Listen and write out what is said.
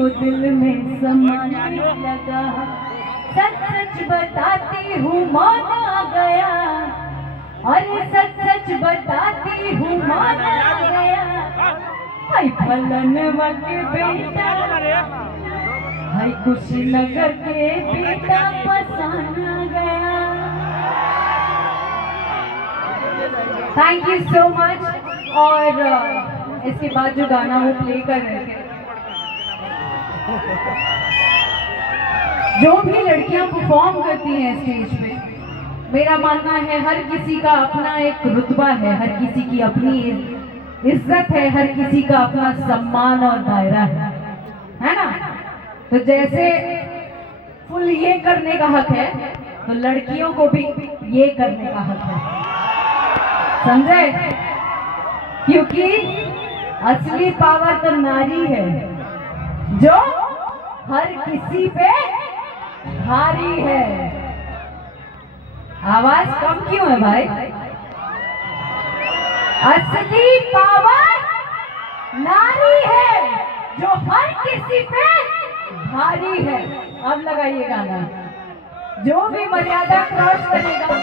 को दिल में समाने लगा। सच सच बताती हूँ माना गया, अरे सच सच बताती हूँ माना गया। हाय फलनवा के बेटा, हाय कुशीनगर के बेटा पसाना गया। Thank you so much. और इसके बाद जो गाना वो प्ले कर रहे थे, जो भी लड़कियां परफॉर्म करती हैं स्टेज पे, मेरा मानना है हर किसी का अपना एक रुतबा है, हर किसी की अपनी इज्जत है, हर किसी का अपना सम्मान और दायरा है ना। तो जैसे फुल ये करने का हक है, तो लड़कियों को भी ये करने का हक है, समझे? क्योंकि असली पावर तो नारी है, जो हर किसी पे भारी है। आवाज कम क्यों है भाई? असली पावर नारी है, जो हर किसी पे भारी है। अब लगाइए गाना। जो भी मर्यादा क्रॉस करेगा